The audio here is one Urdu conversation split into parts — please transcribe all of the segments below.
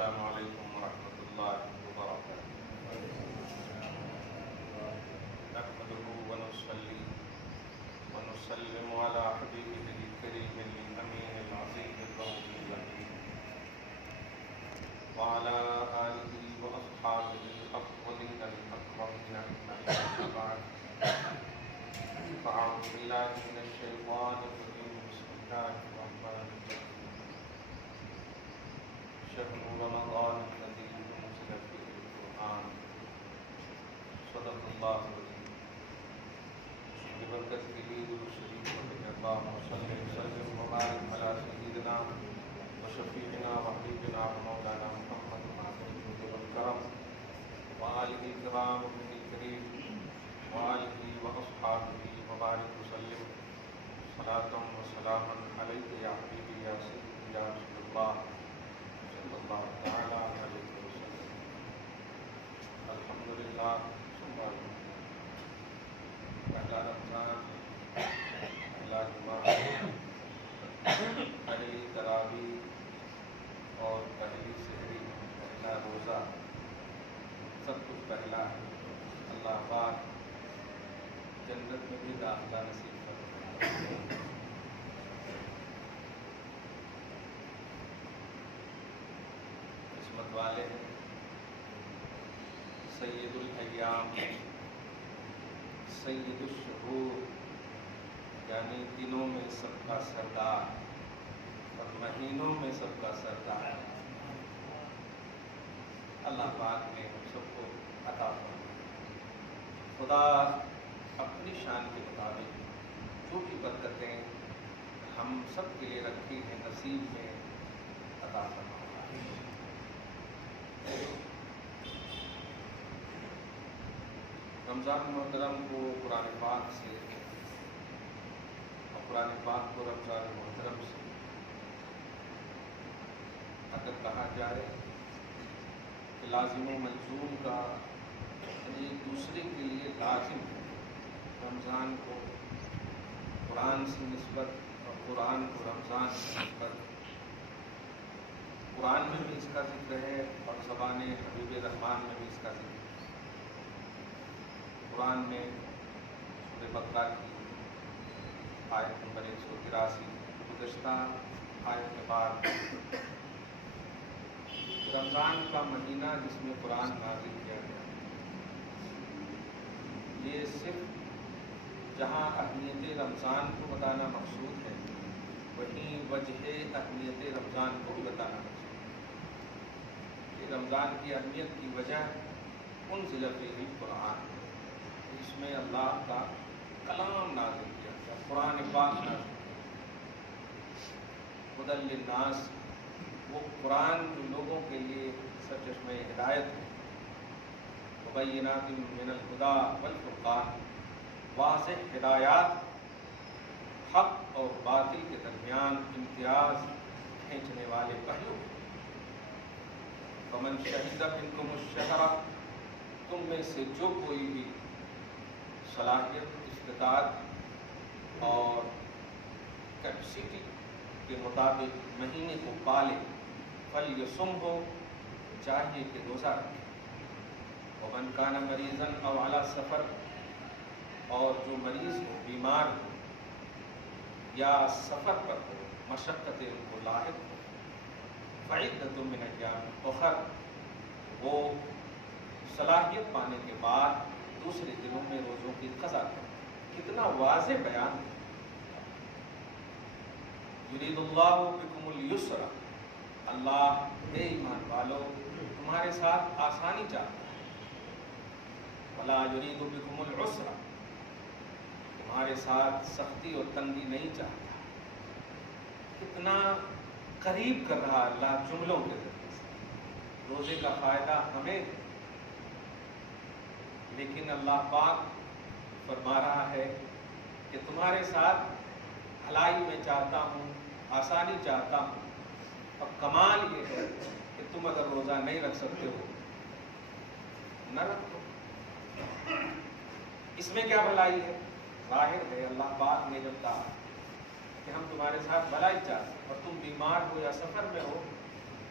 السلام علیکم ورحمۃ اللہ وبرکاتہ۔ نحمده ونصلي ونسلم على حبيبه الكريم الأمين العظيم الرؤوف الرحيم وعلى آله وأصحابه الأفضلين الأكرمين أجمعين، بعد فأعوذ بالله من الشيطان الرجيم، بسم الله الرحمن الرحيم۔ شهر رمضان الذي أنزل فيه القرآن، صدق الله العظيم۔ ببرکت کے لیے درود شریف پڑھیں۔ اللهم صل وسلم وبارك على سيدنا وشفيعنا وحبيبنا ومولانا محمد وعلى آله والكرم وآله الكرام وابنه الكريم وآله وأصحابه وبارك وسلم صلاة وسلاما عليك يا حبيبي يا سيدي يا رسول الله صلی اللہ تعالیٰ علیہ وسلم۔ الحمدللہ ثم پہلا رمضان، پہلا جمعہ، پہلی تراویح اور پہلی سحری، پہلا روزہ، سب کچھ پہلا ہے۔ اللہ پاک جنت میں بھی داخلہ نصیب فرمائے۔ قسمت والے ہیں سید الایام، سید الشہور، یعنی دنوں میں سب کا سردار اور مہینوں میں سب کا سردار اللہ پاک نے ہم سب کو عطا فرمایا۔ خدا اپنی شان کے مطابق جو بھی برکتیں ہم سب کے لیے رکھی ہیں نصیب میں عطا فرمایا۔ رمضان محترم کو قرآن پاک سے اور قرآن پاک کو رمضان محترم سے اگر کہا جائے کہ لازم و ملزوم کا ایک دوسرے کے لیے لازم ہے، رمضان کو قرآن سے نسبت اور قرآن کو رمضان سے نسبت، قرآن میں بھی اس کا ذکر ہے اور زبان حبیب رحمان میں بھی اس کا ذکر ہے۔ قرآن میں سورہ بقرہ کی آیت نمبر 183 گزشتہ آیت کے بعد رمضان کا مہینہ جس میں قرآن نازل کیا گیا، یہ صرف جہاں اہمیت رمضان کو بتانا مقصود ہے، وہیں وجہ اہمیت رمضان کو بھی بتانا مقصود ہے کہ رمضان کی اہمیت کی وجہ انزل فیہ القرآن، اس میں اللہ کا کلام نازل کیا گیا، قرآن پاک نازل کیا۔ ہدی للناس، وہ قرآن جو لوگوں کے لیے سرچشمہ ہدایت ہے، مبینات من الہدی والفرقان، واضح ہدایات حق اور باطل کے درمیان امتیاز کھینچنے والے پہلو۔ فمن شہد منکم الشہر، تم میں سے جو کوئی بھی صلاحیت، استطاعت اور کیپیسٹی کے مطابق مہینے کو پالے، فلیصمہ، چاہیے کہ روزہ رکھے۔ ومن کان مریضا او علی سفر، اور جو مریض ہو، بیمار ہو یا سفر پر ہو، مشقتیں ان کو لاحق ہو، فعدۃ من ایام اخر، وہ صلاحیت پانے کے بعد دوسرے دنوں میں روزوں کی قضا کرے۔ کتنا واضح بیان ہے۔ یرید اللہ بکم الیسر، اللہ اے ایمان والو تمہارے ساتھ آسانی چاہتا ہے، ولا یرید بکم العسر، تمہارے ساتھ سختی اور تنگی نہیں چاہتا۔ کتنا قریب کر رہا اللہ جملوں کے ذریعے سے، روزے کا فائدہ ہمیں، لیکن اللہ پاک فرما رہا ہے کہ تمہارے ساتھ بھلائی میں چاہتا ہوں، آسانی چاہتا ہوں۔ اب کمال یہ ہے کہ تم اگر روزہ نہیں رکھ سکتے ہو نہ رکھو، اس میں کیا بھلائی ہے؟ ظاہر ہے اللہ پاک نے جب کہا کہ ہم تمہارے ساتھ بھلائی چاہتے ہیں اور تم بیمار ہو یا سفر میں ہو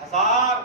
1000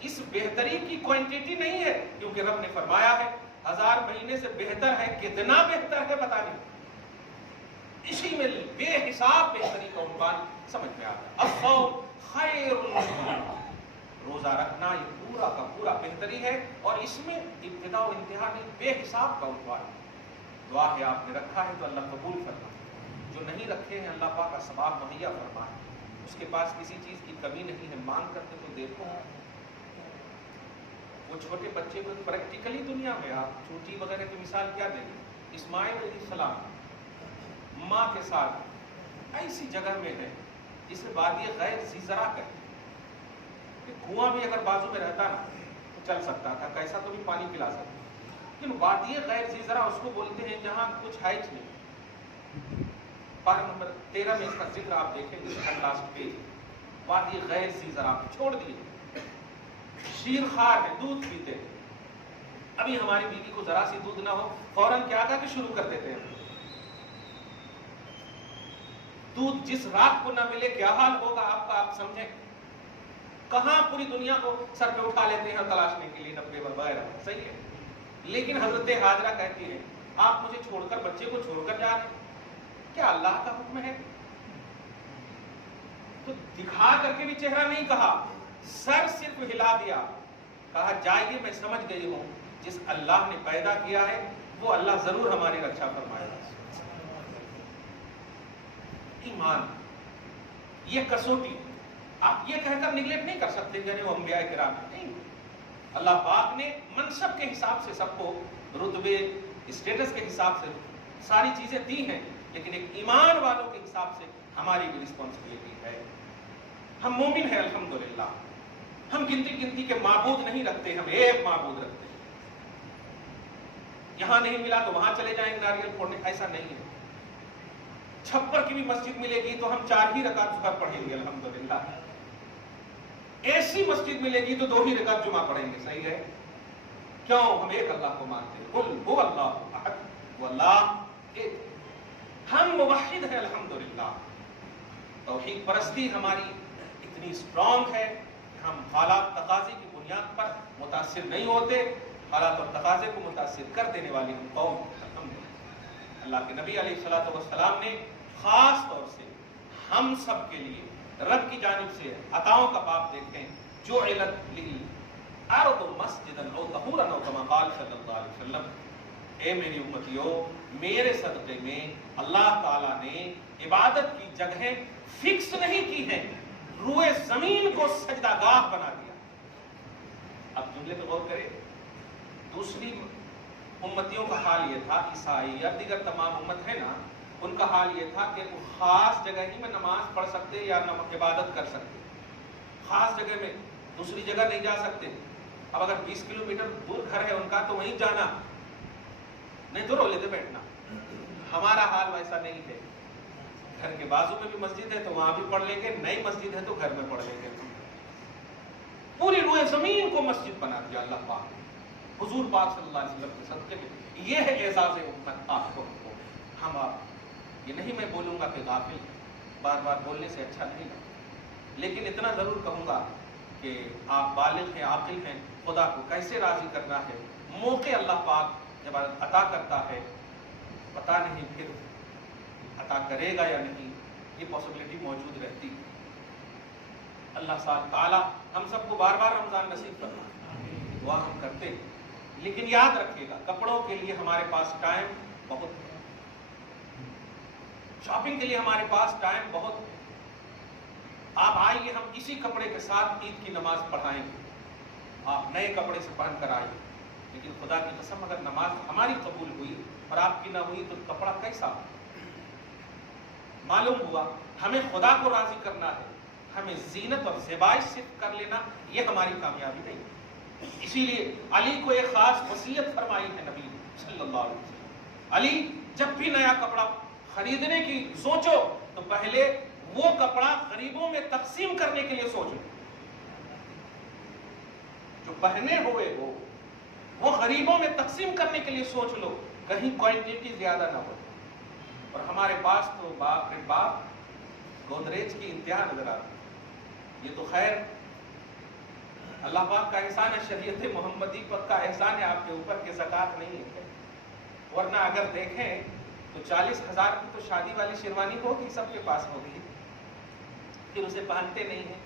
اس بہتری کی کوانٹیٹی نہیں ہے، کیونکہ رب نے فرمایا ہے 1000 مہینے سے بہتر ہے، کتنا بہتر ہے پتہ نہیں، اسی میں بے حساب بہتری کا عنوان سمجھ میں آتا ہے۔ الصوم خیر، روزہ رکھنا یہ پورا کا پورا بہتری ہے، اور اس میں ابتدا و انتہا نہیں، بے حساب کا عنوان ہے۔ دعا ہے آپ نے رکھا ہے تو اللہ قبول فرمائے، جو نہیں رکھے ہیں اللہ پاک کا ثواب مہیا فرمائے، اس کے پاس کسی چیز کی کمی نہیں ہے، مانگ کرتے تو دیکھو۔ وہ چھوٹے بچے کو پریکٹیکلی دنیا میں آپ چوٹی وغیرہ کی مثال کیا دیں گے؟ اسماعیل علیہ السلام ماں کے ساتھ ایسی جگہ میں ہے جسے وادی غیر ذی زرع کہتے ہیں، کہ کنواں بھی اگر بازو میں رہتا نا تو چل سکتا تھا، کیسا تو بھی پانی پلا سکتا، لیکن وادی غیر ذی زرع اس کو بولتے ہیں جہاں کچھ ہے ہی نہیں۔ پارہ نمبر 13 میں اس کا ذکر آپ دیکھیں گے، سیکنڈ لاسٹ پیج، وادی غیر ذی زرع چھوڑ دیے، شیر خوار ہے، دودھ پیتے ہیں۔ ابھی ہماری بیوی کو ذرا سی دودھ نہ ہو فوراً کیا کہا کہ شروع کر دیتے ہیں دودھ، جس رات کو نہ ملے کیا حال ہوگا آپ کا، آپ سمجھیں کہاں پوری دنیا کو سر پہ اٹھا لیتے ہیں تلاشنے کے لیے، 90 وغیرہ، صحیح ہے۔ لیکن حضرت ہاجرہ کہتی ہے آپ مجھے چھوڑ کر، بچے کو چھوڑ کر جا رہے ہیں، کیا اللہ کا حکم ہے؟ تو دکھا کر کے بھی چہرہ نہیں کہا، سر صرف ہلا دیا، کہا جائیے میں سمجھ گئی ہوں جس اللہ نے پیدا کیا ہے وہ اللہ ضرور ہماری رکشا فرمائے گا۔ ایمان یہ کسوٹی، آپ یہ کہہ کر نگلیکٹ نہیں کر سکتے کہ وہ انبیاء کرام نہیں، اللہ پاک نے منصب کے حساب سے سب کو رتبے اسٹیٹس کے حساب سے ساری چیزیں دی ہیں، لیکن ایک ایمان والوں کے حساب سے ہماری بھی رسپانسبلٹی ہے۔ ہم مومن ہیں الحمدللہ، ہم گنتی کے معبود نہیں رکھتے، ہم ایک معبود رکھتے ہیں۔ یہاں نہیں ملا تو وہاں چلے جائیں گے ناریل پھوڑنے، ایسا نہیں ہے۔ چھپر کی بھی مسجد ملے گی تو ہم 4 ہی رکعت ظہر پڑھیں گے الحمدللہ، ایسی مسجد ملے گی تو 2 ہی رکعت جمعہ پڑھیں گے، صحیح ہے؟ کیوں؟ ہم ایک اللہ کو مانتے ہیں، قل هو اللہ احد، وہ اللہ ایک، ہم موحد ہیں الحمدللہ۔ توحید پرستی ہماری اتنی اسٹرانگ ہے کہ ہم حالات تقاضے کی بنیاد پر متاثر نہیں ہوتے، حالات اور تقاضے کو متاثر کر دینے والی ہم قوم الحمدللہ۔ اللہ کے نبی علیہ الصلوۃ والسلام نے خاص طور سے ہم سب کے لیے رب کی جانب سے عطاؤں کا باب دیکھیں، جعلت لی ارض مسجدا او طہورا او کما قال صلی اللہ علیہ وسلم، اے میری امتیوں، میرے صدقے میں اللہ تعالیٰ نے عبادت کی جگہیں فکس نہیں کی ہیں، روئے زمین کو سجدہ گاہ بنا دیا۔ اب جملے تو غور کریں، دوسری امتیوں کا حال یہ تھا، عیسائی یا دیگر تمام امت ہے نا، ان کا حال یہ تھا کہ وہ خاص جگہ ہی میں نماز پڑھ سکتے یا عبادت کر سکتے، خاص جگہ میں دوسری جگہ نہیں جا سکتے۔ اب اگر 20 کلومیٹر دور گھر ہے ان کا تو وہیں جانا، نہیں تو رو لیتے بیٹھنا۔ ہمارا حال ویسا نہیں ہے، گھر کے بازو میں بھی مسجد ہے تو وہاں بھی پڑھ لیں گے، نئی مسجد ہے تو گھر میں پڑھ لیں گے۔ پوری روئے زمین کو مسجد بنا دیا اللہ پاک، حضور پاک صلی اللہ علیہ وسلم کے صدقے میں۔ یہ ہے اعزاز امت آپ کو، ہم آپ، یہ نہیں میں بولوں گا کہ غافل ہیں، بار بار بولنے سے اچھا نہیں لگتا، لیکن اتنا ضرور کہوں گا کہ آپ بالغ ہیں، عاقل ہیں، خدا کو کیسے راضی کرنا ہے، موقع اللہ پاک جب عطا کرتا ہے، پتہ نہیں پھر عطا کرے گا یا نہیں، یہ پاسبلٹی موجود رہتی۔ اللہ تعالیٰ ہم سب کو بار بار رمضان نصیب کرنا، دعا ہم کرتے ہیں، لیکن یاد رکھیے گا کپڑوں کے لیے ہمارے پاس ٹائم بہت ہے، شاپنگ کے لیے ہمارے پاس ٹائم بہت ہے۔ آپ آئیے، ہم اسی کپڑے کے ساتھ عید کی نماز پڑھائیں گے، آپ نئے کپڑے سے پہن کر آئیے، لیکن خدا کی قسم اگر نماز ہماری قبول ہوئی اور آپ کی نہ ہوئی تو کپڑا کیسا؟ معلوم ہوا ہمیں خدا کو راضی کرنا ہے، ہمیں زینت اور زیبائش صرف کر لینا یہ ہماری کامیابی نہیں۔ اسی لیے علی کو ایک خاص وصیت فرمائی ہے نبی صلی اللہ علیہ وسلم، علی جب بھی نیا کپڑا خریدنے کی سوچو تو پہلے وہ کپڑا غریبوں میں تقسیم کرنے کے لیے سوچو، جو پہنے ہوئے ہو وہ غریبوں میں تقسیم کرنے کے لیے سوچ لو، کہیں کوانٹٹی زیادہ نہ ہو۔ اور ہمارے پاس تو باپ رے باپ گودریج کی انتہا نظر آتی، یہ تو خیر اللہ پاک کا احسان ہے، شریعت محمدی پر کا احسان ہے آپ کے اوپر کہ زکوٰۃ نہیں ہے. ورنہ اگر دیکھیں تو 40,000 کی تو شادی والی شیروانی ہوگی، سب کے پاس ہوگی، پھر اسے پہنتے نہیں ہیں.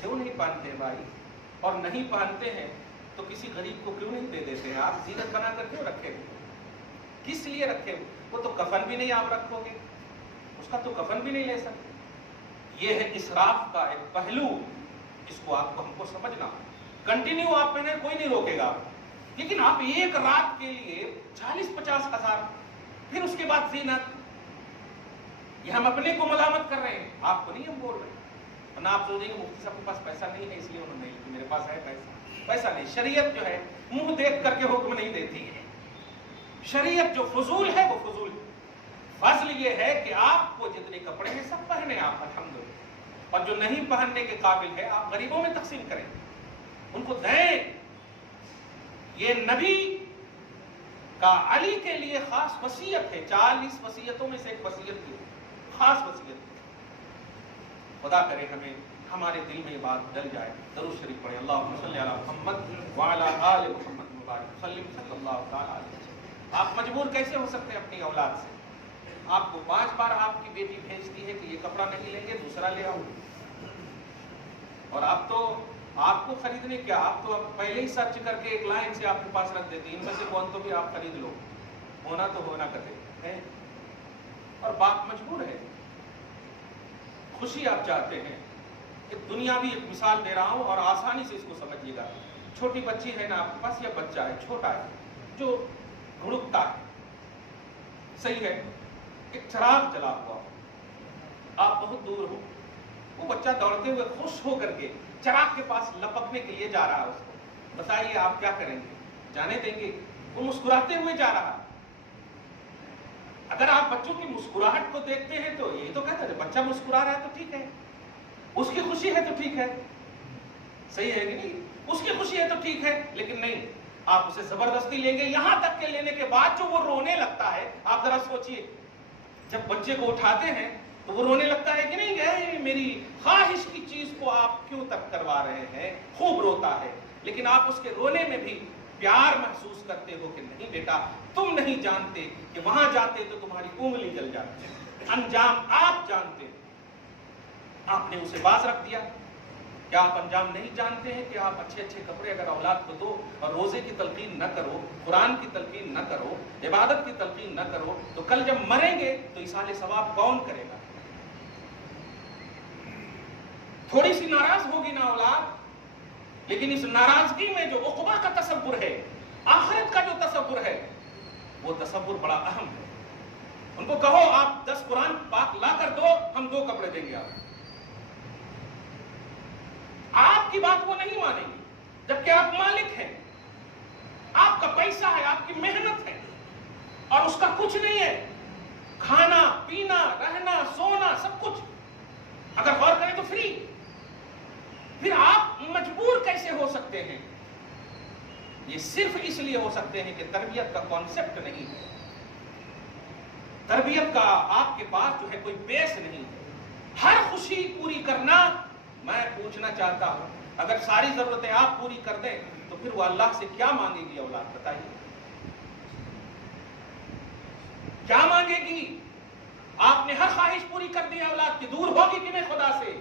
کیوں نہیں پہنتے بھائی؟ اور نہیں پہنتے ہیں تو کسی غریب کو کیوں نہیں دے دیتے ہیں؟ آپ زینت بنا کر کیوں رکھے ہوئے؟ کس لیے رکھے ہوئے؟ وہ تو کفن بھی نہیں آپ رکھو گے، اس کا تو کفن بھی نہیں لے سکتے. یہ ہے اسراف کا ایک پہلو، اس کو آپ کو ہم کو سمجھنا. کنٹینیو آپ پہنے کوئی نہیں روکے گا، لیکن آپ ایک رات کے لیے 40-50,000، پھر اس کے بعد زینت. یہ ہم اپنے کو ملامت کر رہے ہیں، آپ کو نہیں ہم بول رہے ہیں. ورنہ آپ سوچیں گے مفتی صاحب کے پاس پیسہ نہیں ہے اس لیے انہوں نے نہیں، میرے پاس ہے پیسہ. پیسہ نہیں، شریعت جو ہے منہ دیکھ کر کے حکم نہیں دیتی ہے. شریعت جو فضول ہے وہ فضول ہے. فضل یہ ہے کہ آپ کو جتنے کپڑے ہیں سب پہنے آپ الحمدللہ، اور جو نہیں پہننے کے قابل ہے آپ غریبوں میں تقسیم کریں، ان کو دیں. یہ نبی کا علی کے لیے خاص وصیت ہے، 40 وصیتوں میں سے ایک وصیت کی خاص وصیت. خدا کرے ہمیں ہمارے دل میں یہ بات ڈل جائے. درود شریف پڑھیں، اللہم صلی علی محمد وعلی آل محمد مبارک وسلم صلی اللہ تعالی علیہ وسلم. آپ مجبور کیسے ہو سکتے ہیں اپنی اولاد سے؟ آپ کو 5 بار آپ کی بیٹی بھیجتی ہے کہ یہ کپڑا نہیں لیں گے دوسرا لے آؤ، اور آپ کو خریدنے کیا، آپ تو پہلے ہی سرچ کر کے ایک لائن سے آپ کے پاس رکھ دیتی، ان میں سے کون تو بھی آپ خرید لو، ہونا تو ہونا کتے ہے. اور باپ مجبور ہے. خوشی آپ چاہتے ہیں، ایک دنیاوی ایک مثال دے رہا ہوں اور آسانی سے اس کو سمجھیے گا. چھوٹی بچی ہے نا آپ کے پاس، یا بچہ ہے چھوٹا ہے جو گھڑکتا ہے، صحیح ہے، ایک چراغ جلا ہوا، آپ بہت دور ہو، وہ بچہ دوڑتے ہوئے خوش ہو کر کے چراغ کے پاس لپکنے کے لیے جا رہا ہے. اس کو بتائیے آپ کیا کریں گے؟ جانے دیں گے؟ وہ مسکراتے ہوئے جا رہا ہے. اگر آپ بچوں کی مسکراہٹ کو دیکھتے ہیں تو یہ تو کہتے ہیں بچہ مسکرا رہا ہے تو ٹھیک ہے، اس کی خوشی ہے تو ٹھیک ہے، صحیح ہے کہ نہیں؟ اس کی خوشی ہے تو ٹھیک ہے. لیکن نہیں، آپ اسے زبردستی لیں گے، یہاں تک کہ لینے کے بعد جو وہ رونے لگتا ہے. آپ ذرا سوچئے، جب بچے کو اٹھاتے ہیں تو وہ رونے لگتا ہے کہ نہیں؟ اے میری خواہش کی چیز کو آپ کیوں تک کروا رہے ہیں؟ خوب روتا ہے. لیکن آپ اس کے رونے میں بھی پیار محسوس کرتے ہو کہ نہیں بیٹا تم نہیں جانتے کہ وہاں جاتے تو تمہاری انگلی جل جاتی، انجام آپ جانتے. آپ نے اسے باز رکھ دیا. کیا آپ انجام نہیں جانتے ہیں کہ آپ اچھے اچھے کپڑے اگر اولاد کو دو اور روزے کی تلقین نہ کرو، قرآن کی تلقین نہ کرو، عبادت کی تلقین نہ کرو، تو کل جب مریں گے تو ایصال ثواب کون کرے گا؟ تھوڑی سی ناراض ہوگی نا اولاد، لیکن اس ناراضگی میں جو عقبہ کا تصور ہے، آخرت کا جو تصور ہے، وہ تصور بڑا اہم ہے. ان کو کہو آپ 10 قرآن پاک لا کر دو، ہم 2 کپڑے دیں گے. آپ کی بات وہ نہیں مانیں گے، جبکہ آپ مالک ہیں، آپ کا پیسہ ہے، آپ کی محنت ہے، اور اس کا کچھ نہیں ہے. کھانا پینا رہنا سونا سب کچھ اگر غور کریں تو فری. پھر آپ مجبور کیسے ہو سکتے ہیں؟ یہ صرف اس لیے ہو سکتے ہیں کہ تربیت کا کانسیپٹ نہیں ہے، تربیت کا آپ کے پاس جو ہے کوئی بیس نہیں ہے. ہر خوشی پوری کرنا، میں پوچھنا چاہتا ہوں اگر ساری ضرورتیں آپ پوری کر دیں تو پھر وہ اللہ سے کیا مانگے گی اولاد؟ بتائیے کیا مانگے گی؟ آپ نے ہر خواہش پوری کر دی اولاد کی، دور ہوگی کہ نہیں خدا سے؟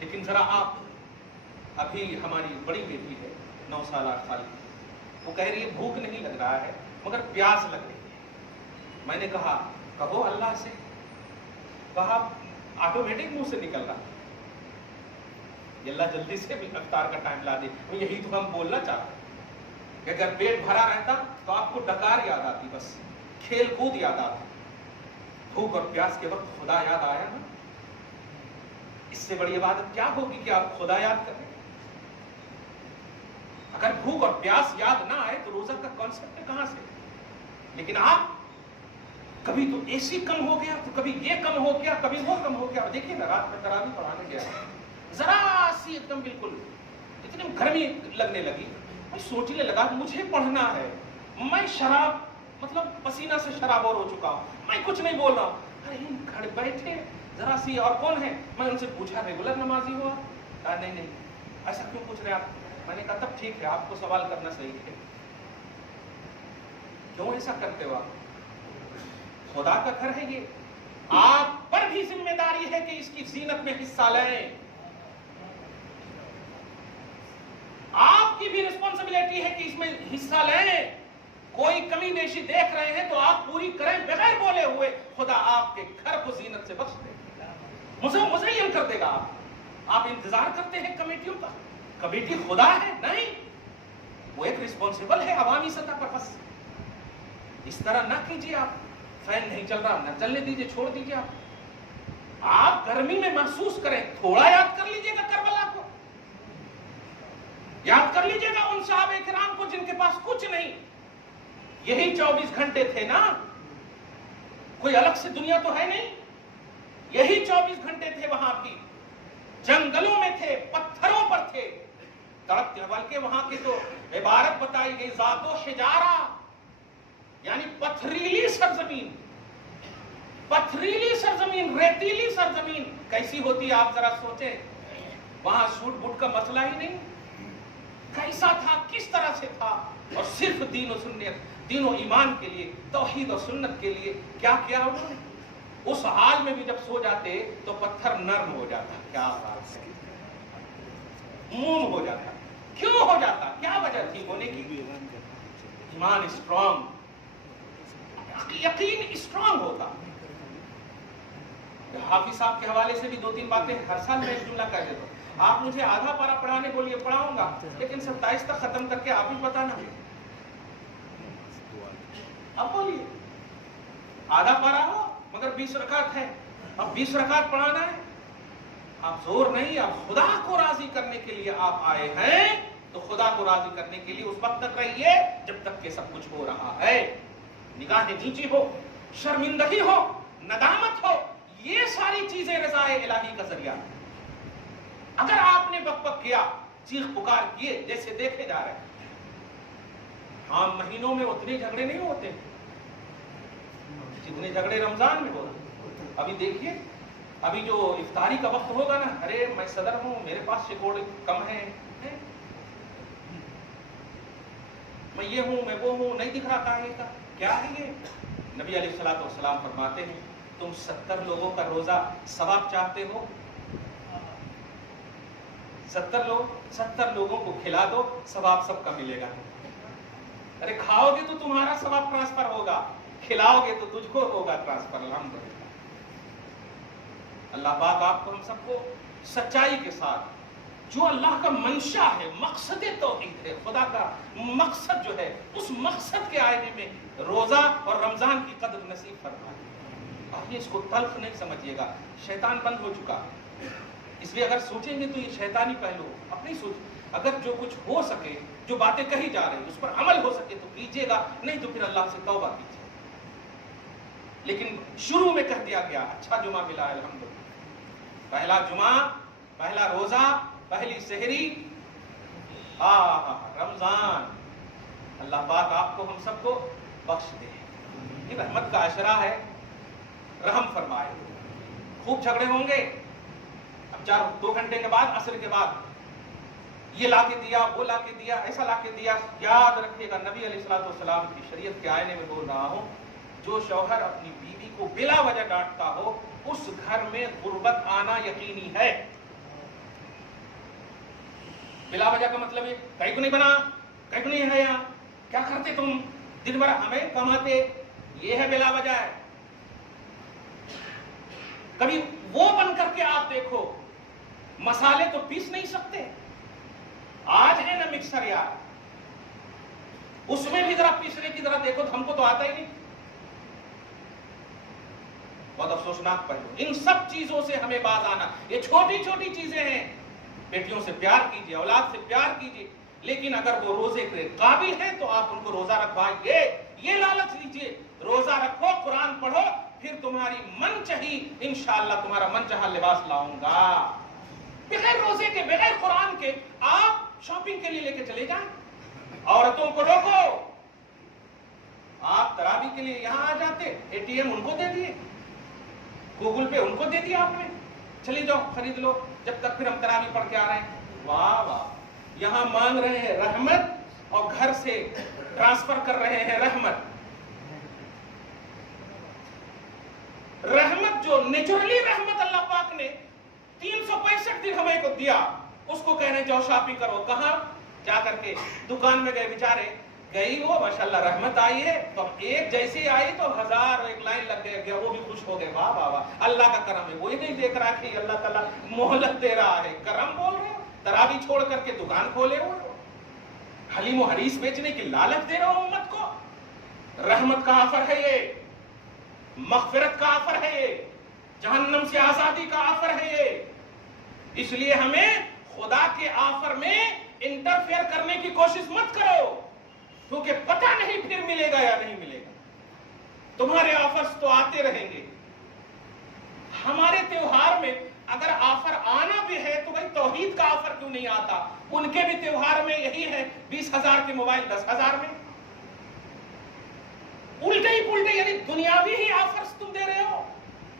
لیکن ذرا آپ، ابھی ہماری بڑی بیٹی ہے 9 سال 8 سال کی، وہ کہہ رہی ہے بھوک نہیں لگ رہا ہے مگر پیاس لگ رہی ہے. میں نے کہا کہو اللہ سے. کہا آٹومیٹک منہ سے نکل رہا، اللہ جلدی سے بھی افطار کا ٹائم لا دے. یہی تو ہم بولنا چاہتے ہیں کہ اگر پیٹ بھرا رہتا تو آپ کو ڈکار یاد آتی، بس کھیل کود یاد آتی. بھوک اور پیاس کے وقت خدا یاد آیا نا، اس سے بڑی عبادت کیا ہوگی کہ آپ خدا یاد کریں؟ اگر بھوک اور پیاس یاد نہ آئے تو روزہ کا کانسیپٹ کہاں سے؟ لیکن آپ کبھی تو اے سی کم ہو گیا، تو کبھی یہ کم ہو گیا، کبھی وہ کم ہو گیا. دیکھیے نا رات میں تراویح پڑھانے گیا، ذرا سی ایک دم بالکل اتنی گرمی لگنے لگی. میں سوچنے لگا مجھے پڑھنا ہے، میں شراب مطلب پسینہ سے شرابور ہو چکا ہوں، میں کچھ نہیں بول رہا ہوں. ارے گھر بیٹھے ذرا سی، اور کون ہے؟ میں ان سے پوچھا ریگولر نمازی ہوا؟ نہیں نہیں. ایسا کیوں پوچھ رہے ہیں آپ؟ میں نے کہا تب ٹھیک ہے، آپ کو سوال کرنا صحیح ہے، کیوں ایسا کرتے ہو آپ؟ خدا کا گھر ہے یہ، آپ پر بھی ذمہ داری ہے کہ اس کی زینت میں حصہ لیں، آپ کی بھی ریسپانسبلٹی ہے کہ اس میں حصہ لیں۔ کوئی کمی بیشی دیکھ رہے ہیں تو آپ پوری کریں بغیر بولے ہوئے، خدا آپ کے گھر کو زینت سے بخش دے گا، مزین کر دے گا۔ آپ انتظار کرتے ہیں کمیٹیوں کا، کمیٹی خدا ہے؟ نہیں، وہ ایک ریسپانسبل ہے عوامی سطح پر۔ بس اس طرح نہ کیجیے، آپ فین نہیں چل رہا، نہ چلنے دیجیے، چھوڑ دیجیے۔ آپ گرمی میں محسوس کریں، تھوڑا یاد کر لیجیے گا کربلا کو، یاد کر لیجیے گا ان صحابہ کرام کو جن کے پاس کچھ نہیں، یہی 24 گھنٹے تھے نا، کوئی الگ سے دنیا تو ہے نہیں، یہی 24 گھنٹے تھے، وہاں بھی جنگلوں میں تھے، پتھروں پر تھے، تڑپتے، بلکہ وہاں کی تو عبارت بتائی گئی ذات و شجارہ، یعنی پتھریلی سرزمین، پتھریلی سرزمین، ریتیلی سرزمین کیسی ہوتی ہے آپ ذرا سوچیں، وہاں سوٹ بوٹ کا مسئلہ ہی نہیں، کیسا تھا، کس طرح سے تھا، اور صرف دین و سنت، دین و ایمان کے لیے، توحید و سنت کے لیے کیا کیا انہوں نے۔ اس حال میں بھی جب سو جاتے تو پتھر نرم ہو جاتا، کیا بات ہے، موم ہو جاتا، کیوں ہو جاتا، کیا وجہ تھی ہونے کی؟ ایمان اسٹرانگ، یقین اسٹرانگ ہوتا۔ حافظ صاحب کے حوالے سے بھی 2-3 باتیں ہر سال میں ایک جملہ کہہ دیتا ہوں، آپ مجھے آدھا پارا پڑھانے بولیے پڑھاؤں گا، لیکن 27 تک ختم کر کے آپ ہی بتانا ہے، اب بولیے، آدھا پارا ہو مگر 20 رکعت ہے، اب 20 رکعت پڑھانا ہے، آپ زور نہیں، آپ خدا کو راضی کرنے کے لیے آپ آئے ہیں، تو خدا کو راضی کرنے کے لیے اس وقت تک رہیے جب تک کہ سب کچھ ہو رہا ہے، نگاہیں نیچی ہو، شرمندگی ہو، ندامت ہو، یہ ساری چیزیں رضا الہی کا ذریعہ ہے۔ اگر آپ نے بک بک کیا، چیخ پکار کیے، جیسے دیکھے جا رہے ہیں، عام مہینوں میں اتنے جھگڑے نہیں ہوتے جتنے جھگڑے رمضان میں ہوتے۔ ابھی دیکھیے، ابھی جو افطاری کا وقت ہوگا نا، ارے میں صدر ہوں، میرے پاس شکوڑ کم ہیں، میں یہ ہوں، میں وہ ہوں، نہیں دکھ رہا کہاں کا، کیا ہے یہ؟ نبی علیہ الصلوۃ والسلام فرماتے ہیں، تم 70 لوگوں کا روزہ ثواب چاہتے ہو، 70 لوگوں کو کھلا دو، ثواب سب کا ملے گا۔ ارے کھاؤ گے تو تمہارا ثواب ٹرانسفر ہوگا، کھلاؤ گے تو تجھ کو ہوگا ٹرانسفر، الحمدللہ۔ اللہ پاک آپ کو ہم سب کو سچائی کے ساتھ، جو اللہ کا منشا ہے، مقصد توحید ہے، خدا کا مقصد جو ہے، اس مقصد کے آئینے میں روزہ اور رمضان کی قدر نصیب فرمائے۔ آئیے اس کو تلخ نہیں سمجھیے گا، شیطان بند ہو چکا، اس لیے اگر سوچیں گے تو یہ شیطانی پہلو اپنی سوچ، اگر جو کچھ ہو سکے، جو باتیں کہی جا رہی ہیں اس پر عمل ہو سکے تو کیجیے گا، نہیں تو پھر اللہ سے توبہ کیجیے۔ لیکن شروع میں کہہ دیا گیا، اچھا جمعہ ملا الحمدللہ، پہلا جمعہ، پہلا روزہ، پہلی سحری، رمضان، اللہ پاک آپ کو ہم سب کو بخش دے، یہ رحمت کا عشرہ ہے، رحم فرمائے۔ خوب جھگڑے ہوں گے، اب 2 گھنٹے کے بعد، عصر کے بعد، یہ لا کے دیا، وہ لا کے دیا، ایسا لا کے دیا، یاد رکھیے گا نبی علیہ الصلوۃ والسلام کی شریعت کے آئینے میں بول رہا ہوں، جو شوہر اپنی بیوی کو بلا وجہ ڈانٹتا ہو، اس گھر میں غربت آنا یقینی ہے۔ بلا وجہ کا مطلب ہے کہیں کو نہیں بنا، کہیں کو نہیں ہے، یہاں کیا کرتے تم دن بھر، ہمیں کماتے، یہ ہے بلا وجہ ہے۔ کبھی وہ بن کر کے آپ دیکھو، مسالے تو پیس نہیں سکتے، آج ہے نا مکسر یار، اس میں بھی ذرا پیسنے کی ذرا دیکھو، ہم کو تو آتا ہی نہیں، بہت افسوسناک پہلو۔ ان سب چیزوں سے ہمیں باز آنا، یہ چھوٹی چھوٹی چیزیں ہیں، بیٹیوں سے پیار کیجیے، اولاد سے پیار کیجیے، لیکن اگر وہ روزے کے قابل ہیں تو آپ ان کو روزہ رکھوائیے، یہ لالچ لیجیے، روزہ رکھو، قرآن پڑھو، پھر تمہاری من چاہی انشاءاللہ تمہارا من چاہا لباس لاؤں گا۔ بغیر روزے کے، بغیر قرآن کے آپ شاپنگ کے لیے لے کے چلے جائیں، عورتوں کو روکو، آپ تراویح کے لیے یہاں آ جاتے، ATM ان کو دے دیے، گوگل پے ان کو دے دیا آپ نے، چلے جاؤ خرید لو، جب تک پھر ہم تراویح پڑھ کے آ رہے ہیں۔ واہ واہ, یہاں مانگ رہے ہیں رحمت اور گھر سے ٹرانسفر کر رہے ہیں رحمت. رحمت جو نیچرلی رحمت اللہ پاک نے 365 دن ہمیں کو دیا, اس کو کہہ رہے ہیں جاؤ شاپنگ کرو. کہاں جا کر کے دکان میں گئے بیچارے, گئی وہ ماشاءاللہ رحمت آئی ہے, تو ایک جیسی آئی تو 1000 لائن لگ گیا, وہ بھی خوش ہو گئے. واہ واہ واہ, اللہ کا کرم ہے. وہی نہیں دیکھ رہا کہ اللہ تعالیٰ مہلت دے رہا ہے, کرم بول رہے ہو, تراویح چھوڑ کر کے دکان کھولے ہو, حلیم و حریص بیچنے کی لالچ دے رہے ہو امت کو. رحمت کا آفر ہے یہ, مغفرت کا آفر ہے یہ, جہنم سے آزادی کا آفر ہے یہ. اس لیے ہمیں خدا کے آفر میں انٹرفیئر کرنے کی کوشش مت کرو, کیونکہ پتہ نہیں پھر ملے گا یا نہیں ملے گا. تمہارے آفرز تو آتے رہیں گے. ہمارے تیوہار میں اگر آفر آنا بھی ہے تو بھائی توحید کا آفر کیوں نہیں آتا؟ ان کے بھی تیوہار میں یہی ہے, 20,000 کے موبائل 10,000 میں. الٹے ہی پلٹے, یعنی دنیاوی ہی آفرز تم دے رہے ہو.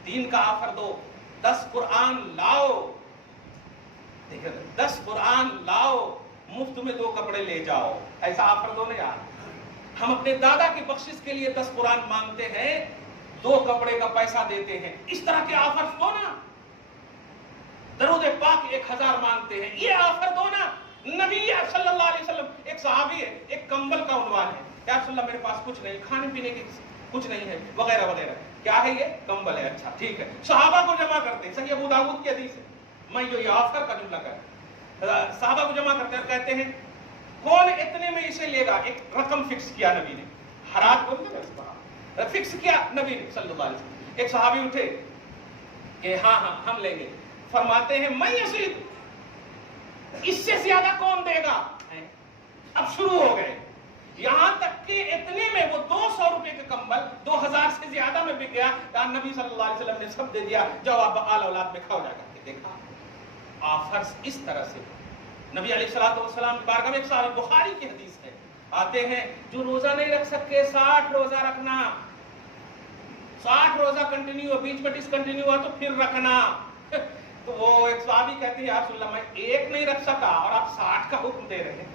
دین کا آفر دو, 10 قرآن لاؤ, 10 قرآن لاؤ, مفت میں 2 کپڑے لے جاؤ, ایسا آفر دو نا یار. ہم اپنے دادا کی بخشش کے لیے 10 قرآن مانگتے ہیں, 2 کپڑے کا پیسہ دیتے ہیں. اس طرح کے آفر دو نا. درود پاک 1000 مانگتے ہیں, یہ آفر دو نا. نبی صلی اللہ علیہ وسلم, ایک صحابی ہے, ایک کمبل کا عنوان ہے, یا رسول اللہ میرے پاس کچھ نہیں, کھانے پینے کی کچھ نہیں ہے وغیرہ وغیرہ. کیا ہے یہ؟ کمبل ہے. اچھا ٹھیک ہے, صحابہ کو جمع کرتے ہیں, صحیح ابو داؤد کی حدیث ہے, میں یہ آفر کا جملہ کر, صحابہ کو جمع کرتے ہیں اور کہتے ہیں کون اتنے میں اسے لے گا. ایک رقم فکس کیا نبی نے, حرات بولتے ہیں, فکس کیا نبی نے صلی اللہ علیہ وسلم. ایک صحابی اٹھے کہ ہاں ہاں ہم لیں گے. فرماتے ہیں میں یزید, اس سے زیادہ کون دے گا. اب شروع ہو گئے, یہاں تک کہ اتنے میں وہ 200 روپے کے کمبل 2000 سے زیادہ میں بک گیا. نبی صلی اللہ علیہ وسلم نے سب دے دیا, جاؤ آپ آل اولاد میں کھاؤ جا کر کے. دیکھا آفرز اس طرح سے. نبی علیہ الصلوۃ والسلام کی بارگاہ میں ایک صحابی, بخاری کی حدیث ہے, آتے ہیں جو روزہ نہیں رکھ سکتے 60 روزہ رکھنا, 60 روزہ کنٹینیو, بیچ میں ڈسکنٹینیو ہوا تو پھر رکھنا. تو وہ ایک صحابی کہتے ہیں یا رسول اللہ میں ایک نہیں رکھ سکا اور آپ 60 کا حکم دے رہے ہیں.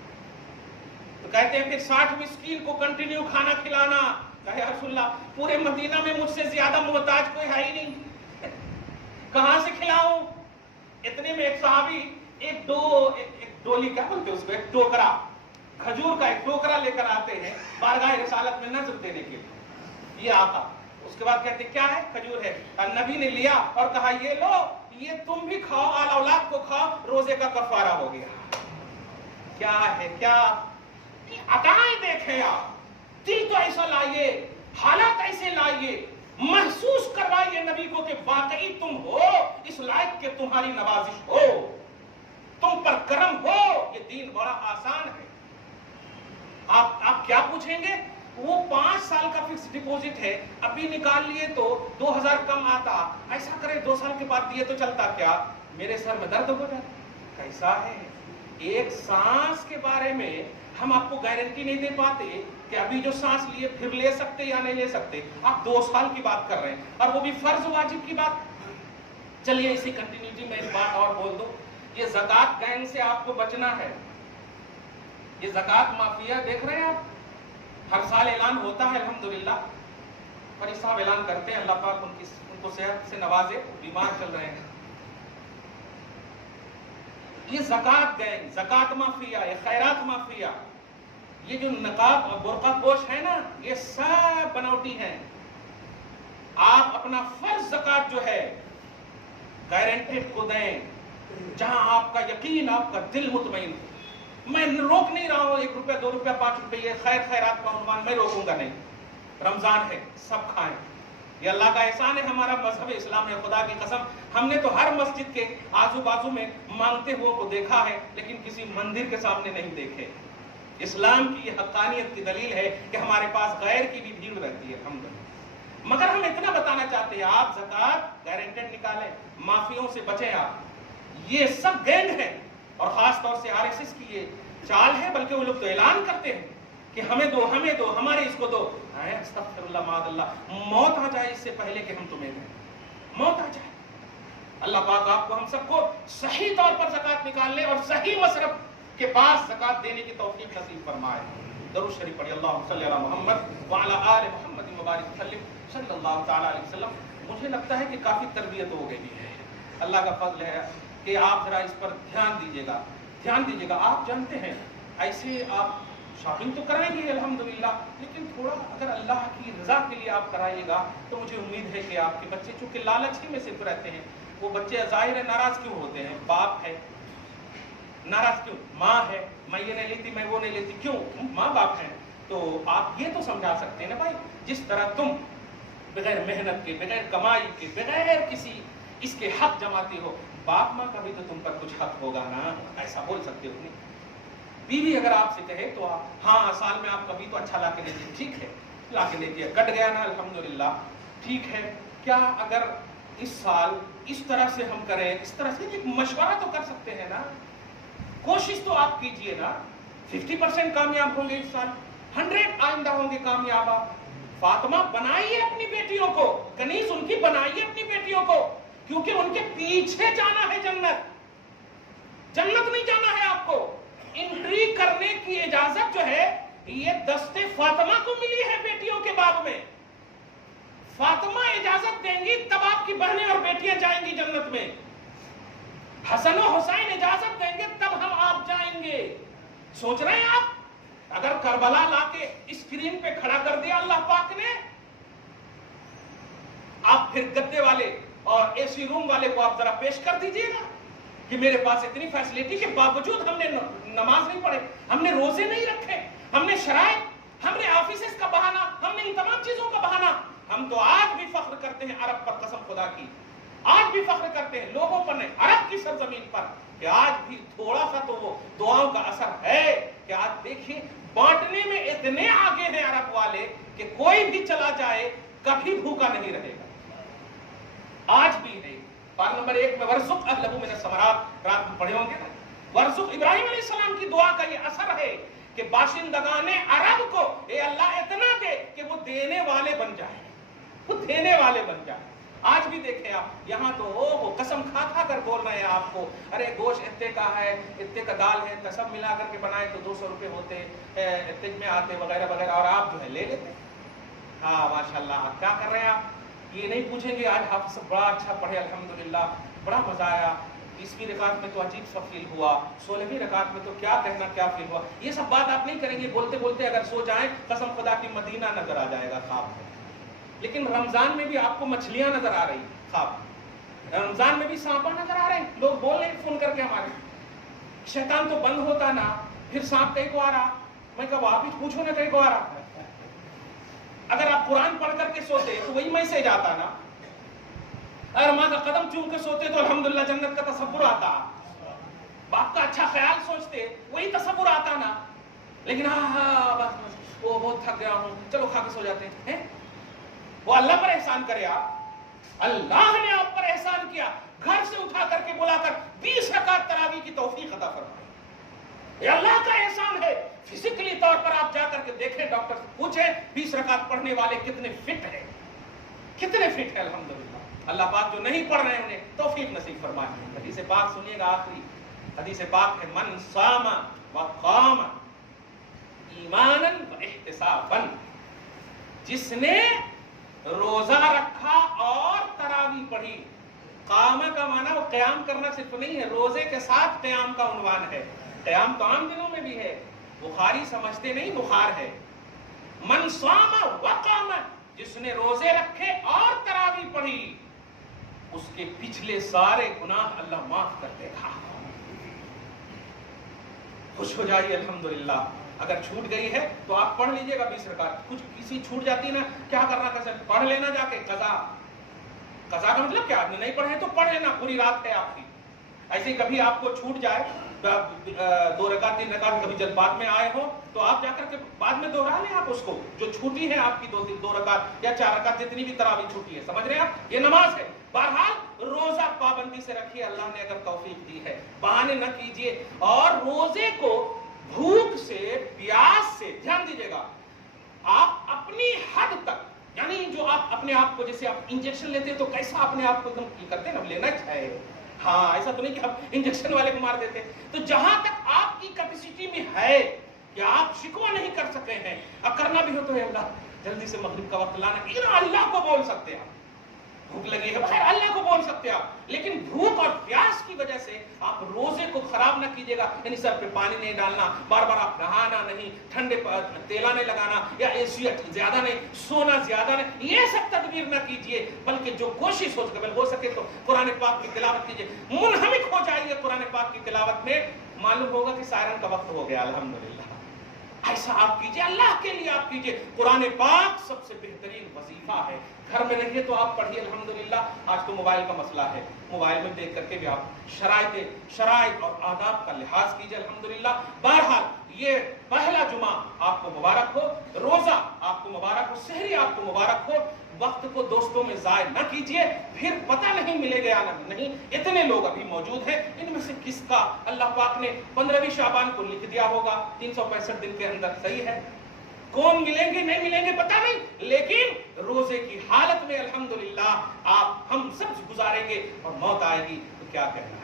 تو کہتے ہیں پھر 60 مسکین کو کنٹینیو کھانا کھلانا. کہے یا رسول اللہ پورے مدینہ میں مجھ سے زیادہ محتاج کوئی ہے ہی نہیں, کہاں سے کھلاؤں. اتنے میں ایک صحابی ایک ڈولی کیا بولتے اس کو, ایک ٹوکرا, کھجور کا ایک ٹوکرا لے کر آتے ہیں بارگاہ رسالت میں نذر دینے کے لیے. یہ آقا, اس کے بعد کہتے کیا ہے, کھجور ہے. نبی نے لیا اور کہا یہ لو, یہ تم بھی کھاؤ, آل اولاد کو کھاؤ, روزے کا کفارہ ہو گیا. کیا ہے کیا عطائیں دیکھیں آپ, دل تو ایسا لائیے, حالات ایسے لائیے, محسوس کروائیے نبی کو کہ واقعی تم ہو اس لائق کہ تمہاری نوازش ہو, تم پر کرم ہو. یہ دین بڑا آسان ہے. آپ کیا پوچھیں گے, وہ 5 سال کا فکس ڈپوزٹ ہے, ابھی نکال لیے تو 2000 کم آتا, ایسا کرے 2 سال کے بعد دیے تو چلتا کیا. میرے سر میں درد ہو جاتا. کیسا ہے, ایک سانس کے بارے میں ہم آپ کو گارنٹی نہیں دے پاتے کہ ابھی جو سانس لیے پھر لے سکتے یا نہیں لے سکتے. آپ 2 سال کی بات کر رہے ہیں, اور وہ بھی فرض واجب کی بات. چلیے اسی کنٹینیوٹی میں ایک بات اور بول دو, یہ زکات گینگ سے آپ کو بچنا ہے. یہ زکات مافیا دیکھ رہے ہیں آپ, ہر سال اعلان ہوتا ہے الحمدللہ, فریض صاحب اعلان کرتے ہیں, اللہ پاک ان کو صحت سے نوازے, بیمار چل رہے ہیں. یہ زکات گینگ, زکات مافیا, یہ خیرات مافیا, یہ جو نقاب اور برقع پوش ہے نا, یہ سب بناوٹی ہیں. آپ اپنا فرض زکات جو ہے گارنٹیڈ کو دیں, جہاں آپ کا یقین, آپ کا دل مطمئن. میں روک نہیں رہا ہوں, 1 روپیہ 2 روپیہ 5 روپیہ, یہ خیر خیرات کا عنوان میں روکوں گا نہیں. رمضان ہے, سب کھائیں, یہ اللہ کا احسان ہے, ہمارا مذہب اسلام ہے. خدا کی قسم ہم نے تو ہر مسجد کے آزو بازو میں مانگتے ہوئے کو دیکھا ہے, لیکن کسی مندر کے سامنے نہیں دیکھے. اسلام کی یہ حقانیت کی دلیل ہے کہ ہمارے پاس غیر کی بھی بھیڑ رہتی ہے الحمدللہ. مگر ہم اتنا بتانا چاہتے ہیں, آپ زکات گارنٹیڈ نکالیں, مافیوں سے بچیں آپ. یہ سب گینگ ہے, اور خاص طور سے RSS کی یہ چال ہے, بلکہ وہ لوگ تو اعلان کرتے ہیں کہ ہمیں دو, ہمیں دو, ہمارے اس کو دو. استغفر اللہ, معاذ اللہ, موت آ جائے اس سے پہلے کہ ہم تمہیں دیں, موت آ جائے. اللہ پاک آپ کو ہم سب کو صحیح طور پر زکات نکالنے اور صحیح مصرف کے بعد زکات دینے کی توفیق نصیب فرمائے. درود شریف پڑھیے. اللہم صلی علی محمد وعلی آل محمد مبارک وسلم صلی اللہ تعالی علیہ وسلم. مجھے لگتا ہے کہ کافی تربیت ہو گئی ہے. اللہ کا فضل ہے کہ آپ ذرا اس پر دھیان دیجیے گا. آپ جانتے ہیں ایسے آپ شاپنگ تو کرائیں گے الحمدللہ، لیکن تھوڑا اگر اللہ کی رضا کے لیے آپ کرائیے گا تو مجھے امید ہے کہ آپ کے بچے چونکہ لالچ ہی میں صرف رہتے ہیں، وہ بچے ظاہر ہے ناراض کیوں ہوتے ہیں؟ باپ ہے ناراض کیوں؟ ماں ہے میں یہ نہیں لیتی میں وہ نہیں لیتی کیوں؟ ماں باپ ہیں. تو آپ یہ تو سمجھا سکتے ہیں نا بھائی، جس طرح تم بغیر محنت کے، بغیر کمائی کے، بغیر کسی اس کے حق جماتے ہو، باپ ماں کا بھی تو تم پر کچھ حق ہوگا نا. ایسا بول سکتے ہو نہیں؟ بیوی اگر آپ سے کہے تو آپ ہاں سال میں آپ کبھی تو اچھا لا کے دے دیے، ٹھیک ہے لا کے دے دیا، کٹ گیا نا الحمدللہ ٹھیک ہے. کیا اگر اس سال اس طرح سے ہم کریں، اس طرح سے ایک مشورہ تو کر سکتے ہیں نا. کوشش تو آپ کیجئے نا. 50% کامیاب ہوں گے اس سال، 100 آئندہ ہوں گے کامیاب. آپ فاطمہ بنائیے اپنی بیٹیوں کو، کنیز ان کی بنائیے اپنی بیٹیوں کو، کیونکہ ان کے پیچھے جانا ہے جنت نہیں جانا ہے. آپ کو انٹری کرنے کی اجازت جو ہے یہ دستے فاطمہ کو ملی ہے بیٹیوں کے باب میں. فاطمہ اجازت دیں گی تب آپ کی بہنیں اور بیٹیاں جائیں گی جنت میں. حسن و حسین اجازت دیں گے تب ہم آپ جائیں گے. سوچ رہے ہیں آپ اگر کربلا لا کے اسکرین پہ کھڑا کر دیا اللہ پاک نے، آپ پھر گدے والے اور اے سی روم والے کو آپ ذرا پیش کر دیجئے گا کہ میرے پاس اتنی فیسلٹی کے باوجود ہم نے نماز نہیں پڑھے، ہم نے روزے نہیں رکھے، ہم نے شرائط، ہم نے آفیسز کا بہانہ، ہم نے ان تمام چیزوں کا بہانہ. ہم تو آج بھی فخر کرتے ہیں عرب پر، قسم خدا کی آج بھی فخر کرتے ہیں لوگوں پر نہیں، عرب کی سرزمین پر، کہ آج بھی تھوڑا سا تو وہ دعاؤں کا اثر ہے کہ آج دیکھیں بانٹنے میں اتنے آگے ہیں عرب والے کہ کوئی بھی چلا جائے کبھی بھوکا نہیں رہے گا. آج بھی ہے. پارہ نمبر 1 میں ورزق اہلہ من الثمرات، رات میں پڑھے ہوں گے نا. ورزق ابراہیم علیہ السلام کی دعا کا یہ اثر ہے کہ باشندگان عرب کو اے اللہ اتنا دے کہ وہ دینے والے بن جائے، وہ دینے والے بن جائے. آج بھی دیکھیں آپ یہاں تو وہ قسم کھا کھا کر بول رہے ہیں آپ کو، ارے گوشت اتنے کا ہے، اتنے کا دال ہے، سب ملا کر کے بنائے تو 200 روپے ہوتے، اتنے میں آتے وغیرہ وغیرہ، اور آپ جو ہے لے لیتے. ہاں ماشاءاللہ. آپ کیا کر رہے ہیں؟ آپ یہ نہیں پوچھیں گے آج حافظ بڑا اچھا پڑھے الحمدللہ، بڑا مزہ آیا، 20ویں رکعت میں تو عجیب سا فیل ہوا، 16ویں رکعت میں تو کیا کہنا کیا فیل ہوا. یہ سب بات آپ نہیں کریں گے. بولتے بولتے اگر سو جائیں قسم خدا کی مدینہ نظر آ جائے گا خواب میں. لیکن رمضان میں بھی آپ کو مچھلیاں نظر آ رہی خواب، رمضان میں بھی سانپا نظر آ رہے ہیں. لوگ بول رہے ہیں فون کر کے ہمارے، شیطان تو بند ہوتا نا پھر سانپ کہیں کو آ رہا. میں کہا وہ آپ ہی پوچھو نا کہیں کو آ رہا. اگر آپ قرآن پڑھ کر کے سوتے تو وہی میسج آتا نا، اگر ماں کا قدم چوم کے سوتے تو الحمدللہ جنت کا تصور آتا، باپ کا اچھا خیال سوچتے وہی تصور آتا نا. لیکن ہاں وہ بہت تھک گیا ہوں چلو کھا کے سو جاتے ہیں. وہ اللہ پر احسان کرے. آپ اللہ نے آپ پر احسان کیا، گھر سے اٹھا کر کے بلا کر 20 رکعت تراویح کی توفیق عطا فرمائے. یہ اللہ کا احسان ہے. فزیکلی طور پر آپ جا کر کے دیکھیں، ڈاکٹر سے پوچھیں 20 رکعت پڑھنے والے کتنے فٹ ہیں، کتنے فٹ ہیں الحمدللہ. اللہ پاک جو نہیں پڑھ رہے ہیں انہیں توفیق نصیب فرمائے. حدیث پاک سنیے گا، آخری حدیث پاک ہے من صام وقام ایمانا واحتسابا، جس نے روزہ رکھا اور تراویح پڑھی. قامہ کا معنی وہ قیام کرنا صرف نہیں ہے، روزے کے ساتھ قیام کا عنوان ہے. قیام تو عام دنوں میں بھی ہے، بخاری سمجھتے نہیں بخار ہے. من صام وقام، جس نے روزے رکھے اور تراویح پڑھی اس کے پچھلے سارے گناہ اللہ معاف کر دے گا. خوش ہو جائیے الحمدللہ. اگر چھوٹ گئی ہے تو آپ پڑھ لیجئے گا 20 رکعت. کچھ کسی چھوٹ جاتی نا کیا کرنا کیسے پڑھ لینا جا کے قضا. قضا کا مطلب کیا؟ آپ نے نہیں پڑھے تو پڑھ لینا، پوری رات ہے آپ کی. ایسے کبھی آپ کو چھوٹ جائے 2 رکعت 3 رکعت، کبھی جب بعد میں آئے ہو تو آپ جا کر کے بعد میں دوہرا لیں آپ اس کو جو چھوٹی ہے آپ کی 2 رکعت یا 4 رکعت جتنی بھی تراویح چھوٹی ہے. سمجھ رہے ہیں آپ؟ یہ نماز ہے. بہرحال روزہ پابندی سے رکھیے، اللہ نے اگر توفیق دی ہے. بہانے نہ کیجئے. اور روزے کو بھوک سے پیاس سے، دھیان دیجیے گا، آپ اپنی حد تک یعنی جو آپ اپنے آپ کو جیسے آپ انجیکشن لیتے تو کیسا اپنے آپ کو ایک دم کرتے ہیں نا، لینا چاہے، ہاں ایسا تو نہیں کہ آپ انجیکشن والے کو مار دیتے. تو جہاں تک آپ کی کیپیسٹی میں ہے کہ آپ شکوہ نہیں کر سکے ہیں، اب کرنا بھی ہو تو اللہ جلدی سے مغرب کا وقت لانا، اتنا اللہ کو بول سکتے ہیں. بھوک لگی ہے بھائی اللہ کو بول سکتے آپ، لیکن بھوک اور پیاس کی وجہ سے آپ روزے کو خراب نہ کیجیے گا. یعنی سر پہ پانی نہیں ڈالنا، بار بار آپ نہانا نہیں، ٹھنڈے تیلا نہیں لگانا، یا اے سی زیادہ نہیں، سونا زیادہ نہیں، یہ سب تدبیر نہ کیجیے. بلکہ جو کوشش ہو سکے تو قرآن پاک کی تلاوت کیجیے، منہمک ہو جائیے قرآن پاک کی تلاوت میں. معلوم ہوگا کہ سائرن کا وقت ہو گیا، الحمدللہ. ایسا آپ کیجئے، اللہ کے لیے آپ کیجئے. قرآن پاک سب سے بہترین وظیفہ ہے. گھر میں رہیے تو آپ پڑھیے الحمدللہ. آج تو موبائل کا مسئلہ ہے، موبائل میں دیکھ کر کے بھی آپ شرائط اور آداب کا لحاظ کیجئے الحمدللہ. بہرحال یہ پہلا جمعہ آپ کو مبارک ہو، روزہ آپ کو مبارک ہو، سحری آپ کو مبارک ہو. وقت کو دوستوں میں ضائع نہ کیجئے، پھر پتہ نہیں ملے گا یا نہیں. اتنے لوگ ابھی موجود ہیں، ان میں سے کس کا اللہ پاک نے 15ویں شعبان کو لکھ دیا ہوگا 365 دن کے اندر، صحیح ہے. کون ملیں گے نہیں ملیں گے پتہ نہیں، لیکن روزے کی حالت میں الحمدللہ آپ ہم سب گزاریں گے اور موت آئے گی تو کیا کہنا ہے.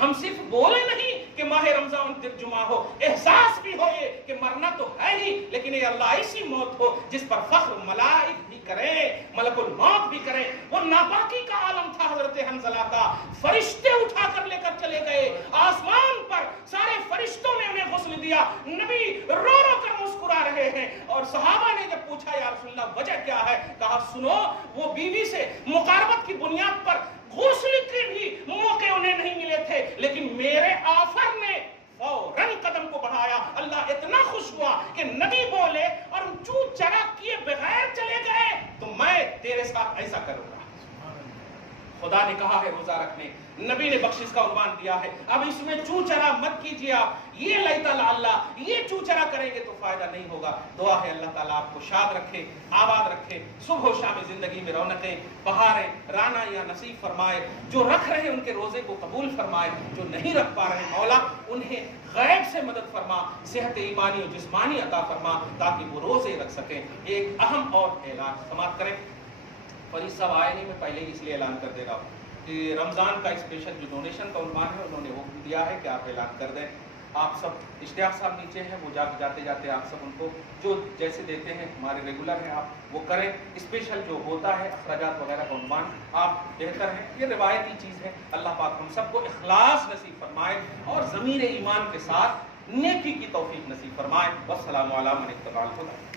ہم صرف بولے نہیں کہ ماہ رمضان دن جمعہ ہو، احساس بھی ہو یہ کہ مرنا تو ہے ہی، لیکن یہ اللہ ایسی موت ہو جس پر فخر ملائک بھی کرے، ملک الموت بھی کرے. وہ ناپاکی کا عالم تھا حضرت حنظلہ کا، فرشتے اٹھا کر لے کر چلے گئے آسمان پر، سارے فرشتوں نے انہیں غسل دیا. نبی رو رو کر مسکرا رہے ہیں، اور صحابہ نے جب پوچھا یا رسول اللہ وجہ کیا ہے، کہا سنو، وہ بیوی سے مقاربت کی بنیاد پر غسل کے بھی موقع انہیں نہیں ملے تھے، لیکن میرے آفر نے فوراً قدم کو بڑھایا. اللہ اتنا خوش ہوا کہ نبی بولے اور چو چرا کیے بغیر چلے گئے تو میں تیرے ساتھ ایسا کروں گا. خدا نے کہا ہے روزہ رکھنے، نبی نے بخشش کا عنوان دیا ہے. اب اس میں چو چرا مت کیجیے آپ، یہ لیتا اللہ، یہ چو چرا کریں گے تو فائدہ نہیں ہوگا. دعا ہے اللہ تعالیٰ آپ کو شاد رکھے، آباد رکھے، صبح و شام زندگی میں رونقیں بہاریں رانا یا نصیب فرمائے. جو رکھ رہے ان کے روزے کو قبول فرمائے، جو نہیں رکھ پا رہے مولا انہیں غیب سے مدد فرما، صحت ایمانی و جسمانی عطا فرما تاکہ وہ روزے رکھ سکیں. ایک اہم اور اعلان سماعت کریں. فریض صاحب آئے نہیں، میں پہلے ہی اس لیے اعلان کر دے رہا ہوں کہ رمضان کا اسپیشل جو ڈونیشن کا عنوان ہے انہوں نے وہ دیا ہے کہ آپ اعلان کر دیں. آپ سب اشتیاق صاحب نیچے ہیں، وہ جاتے جاتے آپ سب ان کو جو جیسے دیتے ہیں، ہمارے ریگولر ہیں، آپ وہ کریں. اسپیشل جو ہوتا ہے اخراجات وغیرہ کا عنوان آپ بہتر ہیں، یہ روایتی چیز ہے. اللہ پاک ہم سب کو اخلاص نصیب فرمائے اور ضمیر ایمان کے ساتھ نیکی کی توفیق نصیب فرمائے. والسلام علی من اتبع الہدی.